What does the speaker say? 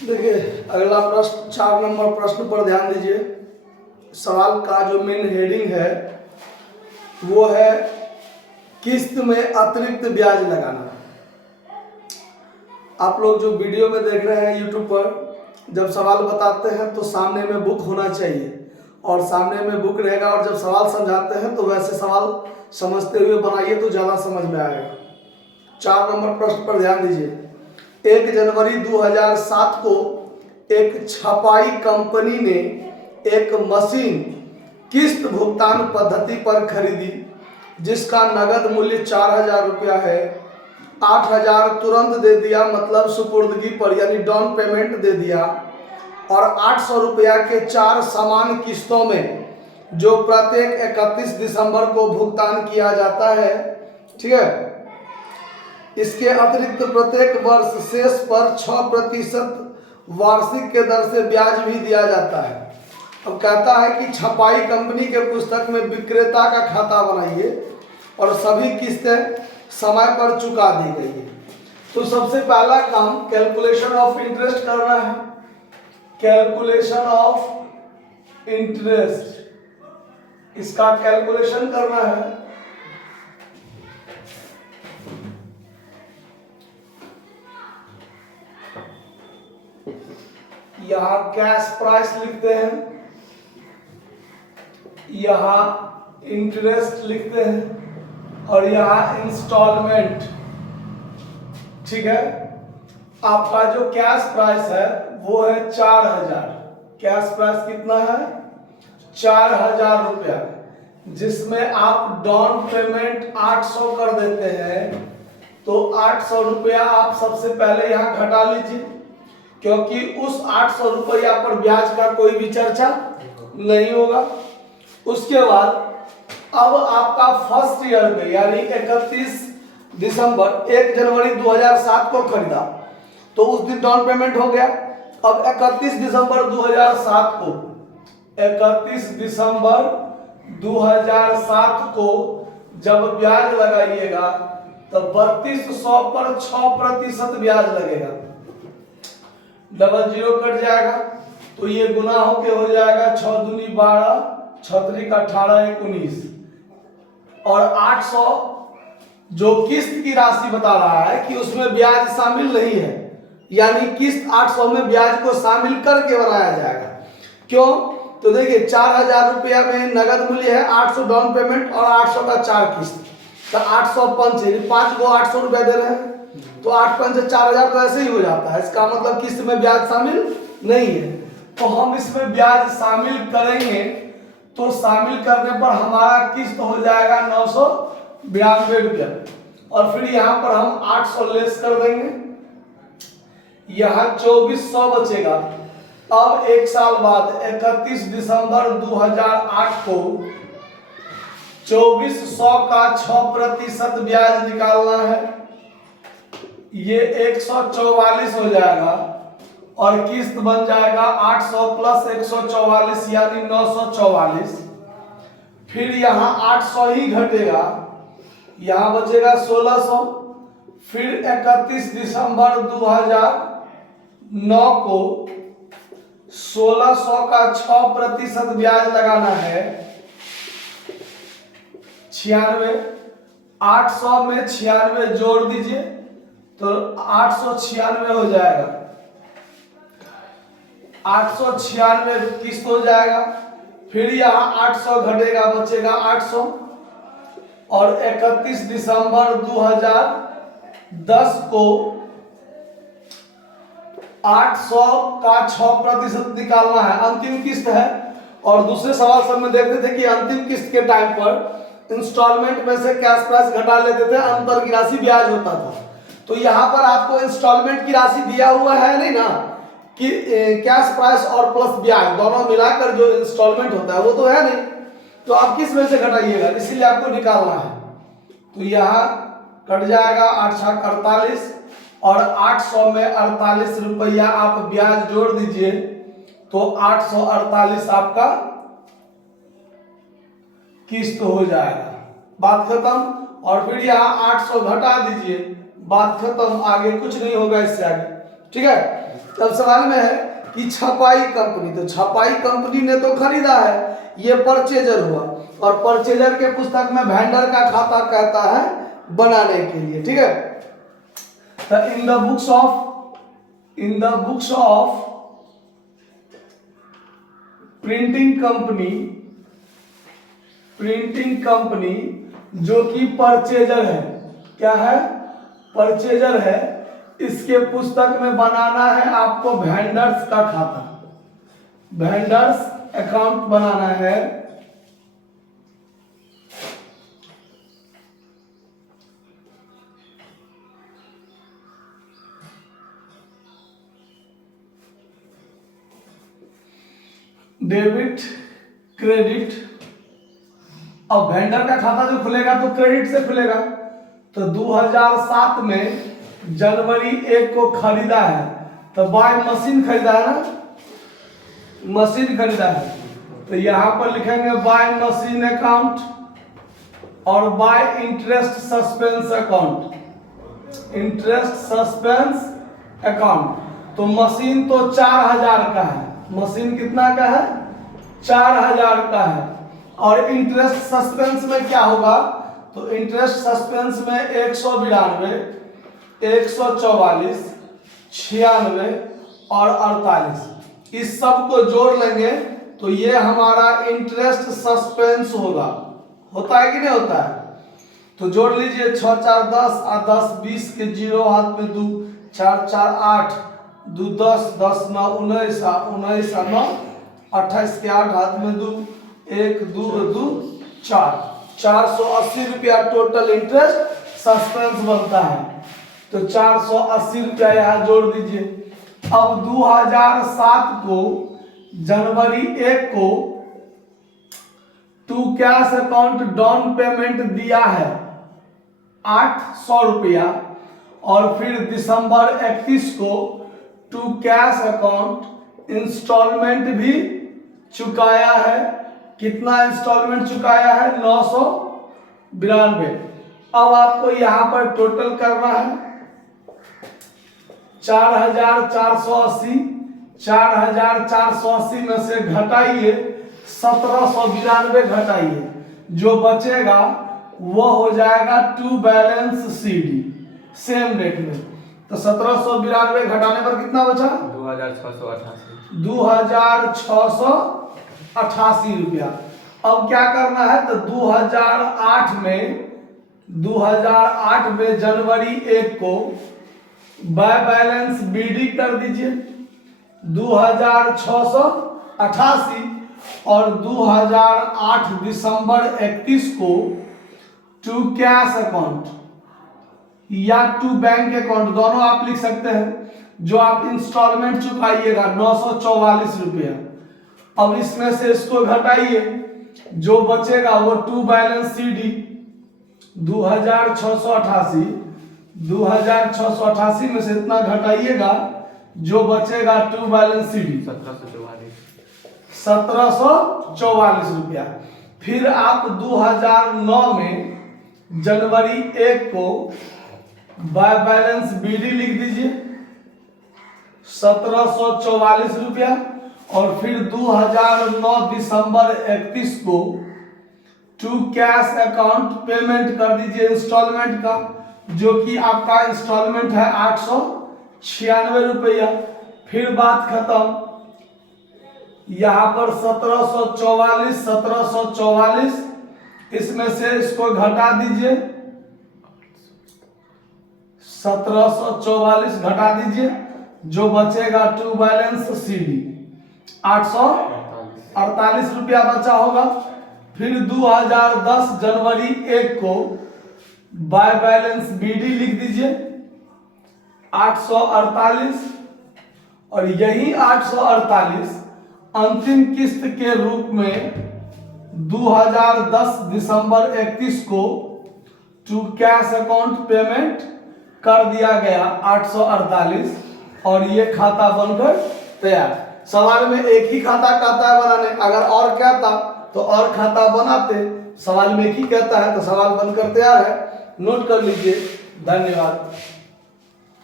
देखिए, अगला प्रश्न 4 नंबर प्रश्न पर ध्यान दीजिए। सवाल का जो मेन हेडिंग है वो है किस्त में अतिरिक्त ब्याज लगाना। आप लोग जो वीडियो में देख रहे हैं यूट्यूब पर, जब सवाल बताते हैं तो सामने में बुक होना चाहिए और सामने में बुक रहेगा, और जब सवाल समझाते हैं तो वैसे सवाल समझते हुए बनाइए तो ज़्यादा समझ में आएगा। 4 नंबर प्रश्न पर ध्यान दीजिए। 1 जनवरी 2007 को एक छपाई कंपनी ने एक मशीन किस्त भुगतान पद्धति पर खरीदी जिसका नगद मूल्य 4,000 रुपया है। 8,000 तुरंत दे दिया, मतलब सुपुर्दगी पर, यानी डाउन पेमेंट दे दिया, और 800 रुपया के 4 समान किस्तों में जो प्रत्येक 31 दिसंबर को भुगतान किया जाता है। ठीक है। इसके अतिरिक्त प्रत्येक वर्ष शेष पर 6% वार्षिक के दर से ब्याज भी दिया जाता है। अब कहता है कि छपाई कंपनी के पुस्तक में विक्रेता का खाता बनाइए और सभी किस्तें समय पर चुका दी गई है। तो सबसे पहला काम कैलकुलेशन ऑफ इंटरेस्ट करना है। कैलकुलेशन ऑफ इंटरेस्ट, इसका कैलकुलेशन करना है। यहां कैश प्राइस लिखते हैं, यहां इंटरेस्ट लिखते हैं और यहां इंस्टॉलमेंट। ठीक है। आपका जो कैश प्राइस है वो है 4,000। कैश प्राइस कितना है? 4,000 रुपया, जिसमें आप डाउन पेमेंट 800 कर देते हैं। तो 800 रुपया आप सबसे पहले यहां घटा लीजिए, क्योंकि उस 800 रुपया पर ब्याज का कोई भी चर्चा नहीं होगा। उसके बाद अब आपका फर्स्ट ईयर में, यानी 31 दिसंबर 1 जनवरी 2007 को खरीदा तो उस दिन डाउन पेमेंट हो गया। अब 31 दिसंबर 2007 को 31 दिसंबर 2007 को जब ब्याज लगाइएगा तो 3200 पर 6% ब्याज लगेगा। डबल जीरो कट जाएगा तो ये गुना होके हो जाएगा 6 दूनी 12, 6 त्रिक 18, 19, और 800 जो किस्त की राशि बता रहा है कि उसमें ब्याज शामिल नहीं है, यानी किस्त 800 में ब्याज को शामिल करके बनाया जाएगा। क्यों? तो देखिए 4,000 रुपया में नगद मूल्य है, 800 डाउन पेमेंट और 800 का 4 किस्त, तो 800 पंच, 5 को 800 रुपया दे रहे हैं तो 8 पंच 4,000 तो ऐसे ही हो जाता है। इसका मतलब किस्त में ब्याज शामिल नहीं है। तो हम इसमें ब्याज शामिल करेंगे तो शामिल करने पर हमारा किस्त हो जाएगा 992 रुपया, और फिर यहाँ पर हम 800 लेस कर देंगे, यहाँ 2400 बचेगा। अब एक साल बाद 31 दिसंबर 2008 को 2400 का 6% ब्याज निकालना है। ये 144 हो जाएगा और किस्त बन जाएगा 800 प्लस 144 यानी 944। फिर यहाँ 800 ही घटेगा, यहाँ बचेगा 1600। फिर 31 दिसंबर 2009 को 1600 का 6% ब्याज लगाना है। 96, 800 में 96 जोड़ दीजिए तो 896 हो जाएगा। 896 किस्त हो जाएगा। फिर यहाँ 800 घटेगा, बचेगा 800, और 31 दिसंबर 2010 को 800 का 6% निकालना है, अंतिम किस्त है। और दूसरे सवाल सब में देखते थे कि अंतिम किस्त के टाइम पर इंस्टॉलमेंट में से कैश प्राइस घटा लेते थे, अंतर की राशि ब्याज होता था। तो यहाँ पर आपको इंस्टॉलमेंट की राशि दिया हुआ है नहीं ना, कि कैश प्राइस और प्लस ब्याज दोनों मिलाकर जो इंस्टॉलमेंट होता है वो तो है नहीं, तो आप किस में से घटाइएगा, इसीलिए आपको निकालना है। तो यहाँ कट जाएगा 8 48, और 800 में 48 रुपया आप ब्याज जोड़ दीजिए तो 848 आपका किस्त हो जाएगा। बात खत्म। और फिर यहाँ 800 घटा दीजिए, बात खत्म, आगे कुछ नहीं होगा इससे आगे। ठीक है। अब सवाल में है कि छपाई कंपनी, तो छपाई कंपनी ने तो खरीदा है, ये परचेजर हुआ, और परचेजर के पुस्तक में वेंडर का खाता कहता है बनाने के लिए, ठीक है। तो in the books of printing company जो कि परचेजर है, क्या है, परचेजर है, इसके पुस्तक में बनाना है आपको वेंडर्स का खाता, वेंडर्स अकाउंट बनाना है। डेबिट क्रेडिट, अब वेंडर का खाता जो खुलेगा तो क्रेडिट से खुलेगा। तो 2007 में जनवरी 1 को खरीदा है, तो बाय मशीन खरीदा है ना, मशीन खरीदा है, तो यहां पर लिखेंगे बाय मशीन अकाउंट और bye interest suspense account, interest suspense account. तो मशीन तो 4000 का है, मशीन कितना का है, 4000 का है। और इंटरेस्ट सस्पेंस में क्या होगा, तो इंटरेस्ट सस्पेंस में 192, 144, 96 और 48, इस सब को जोड़ लेंगे तो ये हमारा इंटरेस्ट सस्पेंस होता है कि नहीं होता है। तो जोड़ लीजिए 6 4 10 और 10 20 के 0 हाथ में 2, 4 4 8, 2 10, 10 9 19, 19 9 28 के 8 हाथ में 2, 1 2 2 4, 480 रुपया टोटल इंटरेस्ट सस्पेंस बनता है। तो 480 रुपया यहाँ जोड़ दीजिए। अब 2007 को जनवरी 1 को to cash account down payment दिया है 800 रुपया, और फिर दिसंबर 31 को टू कैश अकाउंट इंस्टॉलमेंट भी चुकाया है। कितना इंस्टॉलमेंट चुकाया है, 992। अब आपको यहां पर टोटल करना है 4480, 4480 में से घटाइए 1792 घटाइए, जो बचेगा वो हो जाएगा to balance CD same rate में। तो 1792 घटाने पर कितना बचा, 2688 रुपया। अब क्या करना है, तो 2008 में जनवरी 1 को बाय बैलेंस बीडी कर दीजिए 2688, और 2008 दिसंबर 31 को टू कैश अकाउंट या टू बैंक अकाउंट, दोनों आप लिख सकते हैं, जो आप इंस्टॉलमेंट चुकाइएगा 944 रुपया। अब इसमें से इसको घटाइए, जो बचेगा वो टू बैलेंस सीडी 2688 में से इतना घटाइएगा, जो बचेगा टू बैलेंस सीडी 1744 रुपया। फिर आप 2009 में जनवरी 1 को बाय बैलेंस बीडी लिख दीजिए 1744 रुपया, और फिर 2009 दिसंबर 31 को टू कैश अकाउंट पेमेंट कर दीजिए इंस्टॉलमेंट का, जो कि आपका इंस्टॉलमेंट है 896 रुपया। फिर बात खत्म। यहाँ पर 1744, इसमें से इसको घटा दीजिए 1744 घटा दीजिए, जो बचेगा टू बैलेंस सीडी 848 रुपया बचा होगा। फिर 2010 जनवरी 1 को बाय बैलेंस बीडी लिख दीजिए 848, और यही 848 अंतिम किस्त के रूप में 2010 दिसंबर 31 को टू कैश अकाउंट पेमेंट कर दिया गया 848, और ये खाता बनकर तैयार। सवाल में एक ही खाता कहता है बनाने, अगर और कहता तो और खाता बनाते, सवाल में एक ही कहता है तो सवाल बनकर तैयार है। नोट कर लीजिए। धन्यवाद।